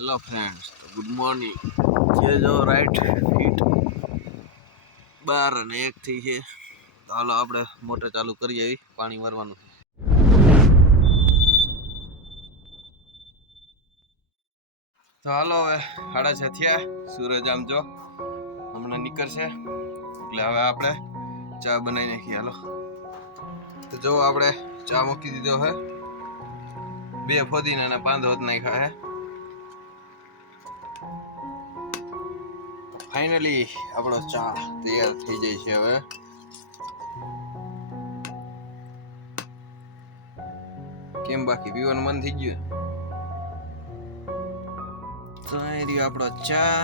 Hello friends, good morning. જે જો right fit 12 અને 1 થઈ છે. તો હાલો આપણે મોટર ચાલુ કરીએ, આવી પાણી વારવાનું. તો હાલો હવે 6:30 થયા. સૂરજ આમ જો હમણાં નીકળશે એટલે હવે આપણે ચા બનાવી નાખીએ. હાલો તો જો આપણે ચા મૂકી દીધો હે. 2 ફોદીના 5 હોત નાખ્યા હે. ફાઇનલી આપણો ચા તૈયાર થઈ જાય છે. હવે કેમ બાકી પીવાનું મન થઈ ગયું? તો અહીં રહ્યો આપણો ચા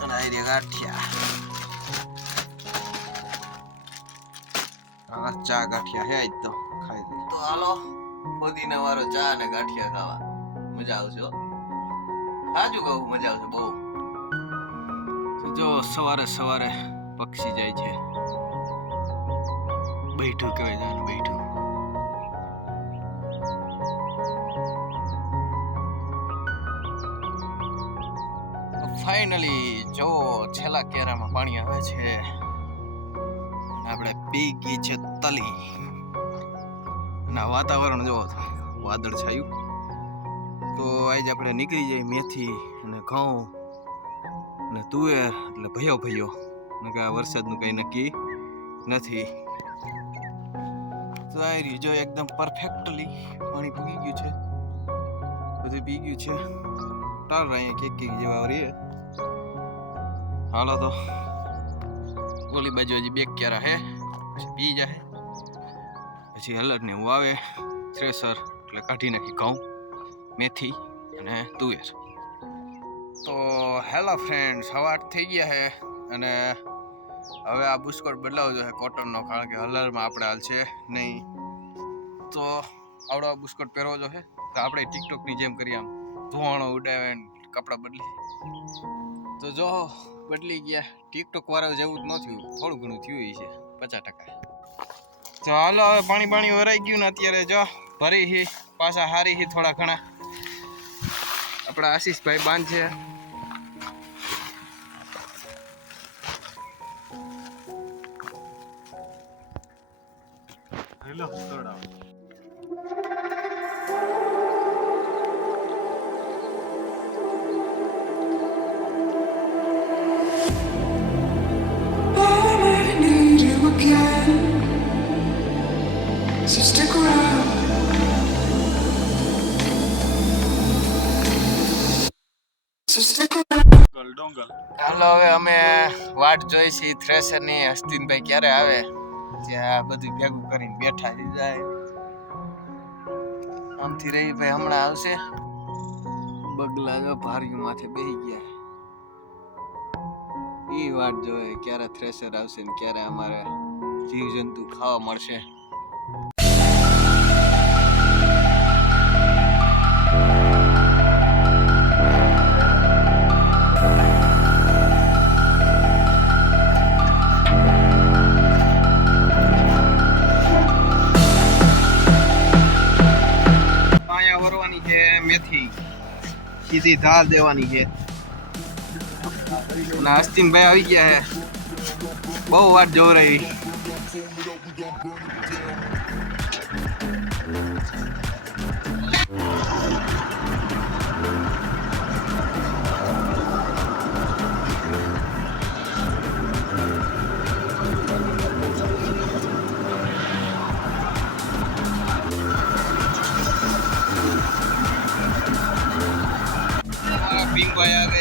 અને અહીં રહ્યા ગાંઠિયા. ચા ગાંઠિયા હે આજ તો ખાઈ લઈ. તો હાલો ફોદીના વાળો ચા અને ગાંઠિયા ખાવા મજા આવશે. સાચું કહું, મજા આવશે બહુ. જો સવારે સવારે પક્ષી જાય છે. બેઠું કહેવાય છે, બેઠું. ફાઇનલી જો છેલ્લા કેરામાં પાણી આવે છે. આપણે પી ગઈ છે તલી. અને વાતાવરણ જોવો વાદળ છાયું. તો આજે આપણે નીકળી જાય મેથી અને ઘઉં અને તુવેર એટલે ભયો ભયો. કે આ વરસાદનું કંઈ નક્કી નથી. તો આ રહ્યું જો એકદમ પરફેક્ટલી પાણી ભૂગી ગયું છે. બધું પી ગયું છે. ટાળ અહીંયા કેક જેવા રહીએ. હાલો તો ઓલી બાજુ હજી 2 ક્યારા હે, પછી પી જાય. પછી હલર ને એવું આવે થ્રેસર એટલે કાઢી નાખી ઘઉં, મેથી અને તુવેર. તો હેલો ફ્રેન્ડ્સ, 8 થઈ ગયા છે. અને હવે આ બુસ્કોટ બદલાવો જોઈએ કોટનનો, કારણ કે હલરમાં આપણે હાલ છે નહીં. તો આવડો આ બુસ્કોટ પહેરવો જોઈએ. તો આપણે ટિકટોકની જેમ કરીએ, આમ ધોવાણો ઉડાવે કપડાં બદલી. તો જો બદલી ગયા. ટિકટોક વાળા જેવું જ ન થયું, થોડું ઘણું થયું છે 50%. તો હાલો હવે પાણી વરાઈ ગયું ને અત્યારે જો ભરી હી પાછા હારી હી થોડા ઘણા. આપણા આશીષભાઈ બાંધ છે. હેલો થોડા હાલો હવે અમે વાટ જોઈ છીએ થ્રેસરની. હસ્તીનભાઈ ક્યારે આવે, ત્યાં બધું ભેગું કરીને બેઠા થઈ જાય. આમથી રહી ભાઈ હમણાં આવશે. બગલા જો ભાર્યું માથે બેસી ગયા. ઈ વાટ જોવે ક્યારે થ્રેસર આવશે ને ક્યારે અમારે જીવજંતુ ખાવા મળશે. મેથી સીધી ધાર દેવાની છે. અને હસ્તીનભાઈ આવી ગયા છે. બહુ વાત જોવરાવી. ભાઈ આવે.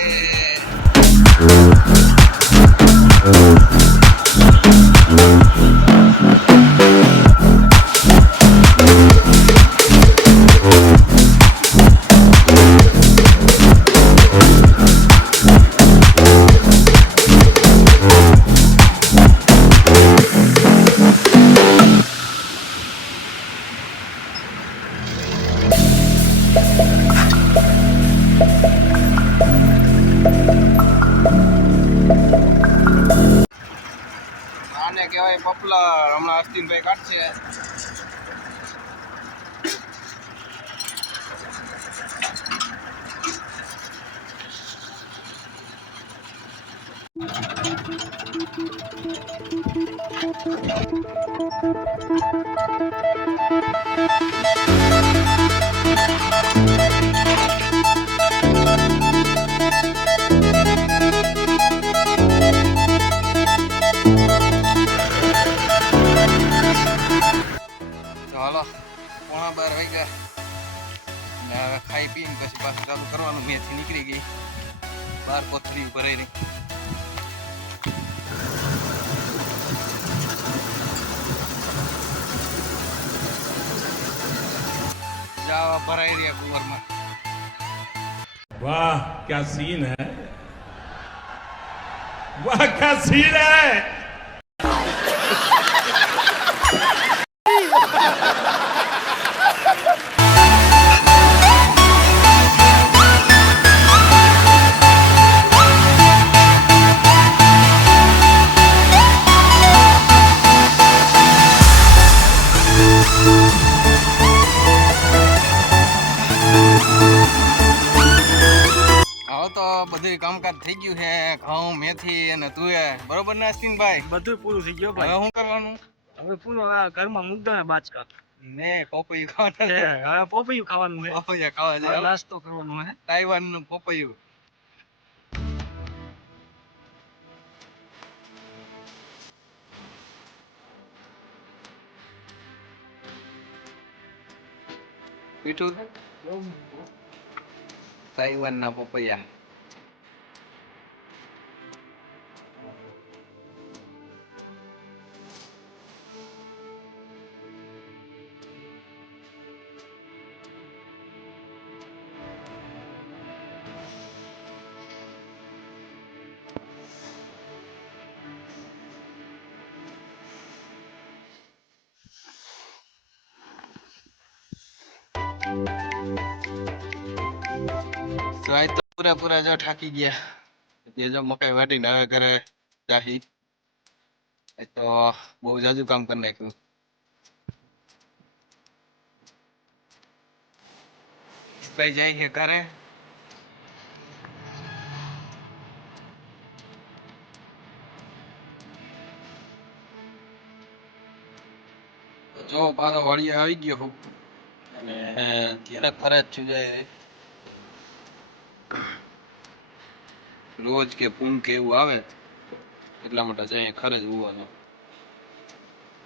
કહેવાય પોપ્યુલર. હમણાં હસ્તીનભાઈ કાઢશે. અને હવે ખાઈ પીને પછી પાછું ચાલુ કરવાનું. મેથી નીકળી ગઈ, 12 કોથળી ભરાઈ રહી. જાવા ભરાઈ રહ્યા કુંવરમાં. वाह क्या सीन है, वाह क्या सीन है. હવે તો બધું કામકાજ થઈ ગયું છે. ઘઉં, મેથી અને તુવેર બરોબર ને અશ્વિનભાઈ? બધું પૂરું થઈ ગયું હવે ભાઈ. શું કરવાનું? હવે પૂરો આ ઘરમાં મુદ્દા ને બાચકા ને પોપૈયું ખાવાનું છે. હવે પોપૈયું ખાવાનું છે. પોપૈયા ખાવા હવે છે. નાસ્તો કરવાનો છે. તાઇવાનનું પોપૈયું. મીઠું છે? તાઇવાનના પોપૈયા. તો આજ તો પૂરા જો થાકી ગયા. જે જો મકાઈ વાટીને હવે ઘરે જાહી. આજ તો બહુ જાજુ કામ કરી નાખ્યું. ભાઈ જાય છે ઘરે. જો પાછો વાડીએ આવી ગયો હું અને ત્યારે ફરજ છું જાય. રોજ કે પૂન કે એવું આવે એટલા માટે જાય ખરજ હોવાનો.